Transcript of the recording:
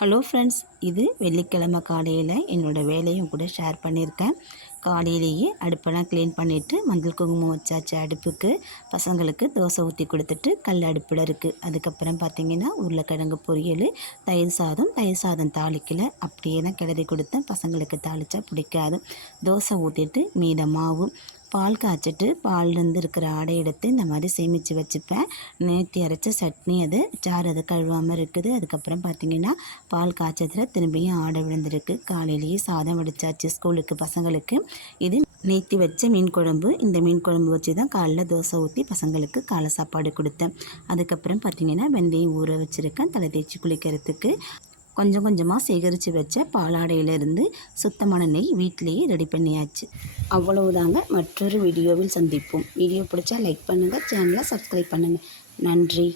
Hello friends, இது வெள்ளிக்கிழமை காலையில் என்னோடய வேலையும் கூட ஷேர் பண்ணியிருக்கேன். காலையிலேயே அடுப்பெல்லாம் க்ளீன் பண்ணிவிட்டு மஞ்சள் குங்குமம் வச்சாச்சு அடுப்புக்கு. பசங்களுக்கு தோசை ஊற்றி கொடுத்துட்டு கல் அடுப்பில் இருக்குது. அதுக்கப்புறம் பார்த்திங்கன்னா உருளைக்கிழங்கு பொரியல், தயிர் சாதம் தாளிக்கல, அப்படியே தான் கிளறி கொடுத்தேன். பசங்களுக்கு தாளித்தா பிடிக்காது. தோசை ஊற்றிட்டு மீத மாவு பால் காய்ச்சிட்டு பால்லேருந்து இருக்கிற ஆடை எடுத்து இந்த மாதிரி சேமித்து வச்சுப்பேன். நேற்று அரைச்ச சட்னி அது அது கழுவாமல் இருக்குது. அதுக்கப்புறம் பார்த்திங்கன்னா பால் காய்ச்சதில் திரும்பியும் ஆடை விழுந்திருக்கு. காலையிலேயே சாதம் வடித்தாச்சு ஸ்கூலுக்கு பசங்களுக்கு. இது நேற்று வச்ச மீன் குழம்பு. இந்த மீன் குழம்பு வச்சு தான் காலைல தோசை ஊற்றி பசங்களுக்கு காலை சாப்பாடு கொடுத்தேன். அதுக்கப்புறம் பார்த்திங்கன்னா வெந்தயம் ஊற வச்சுருக்கேன் தலை தேய்ச்சி குளிக்கிறதுக்கு. கொஞ்சம் கொஞ்சமாக சேகரித்து வச்ச பாலாடையிலிருந்து சுத்தமான நெய் வீட்டிலேயே ரெடி பண்ணியாச்சு. அவ்வளவுதாங்க. மற்றொரு வீடியோவில் சந்திப்போம். வீடியோ பிடிச்சா லைக் பண்ணுங்கள், சேனலை சப்ஸ்கிரைப் பண்ணுங்கள். நன்றி.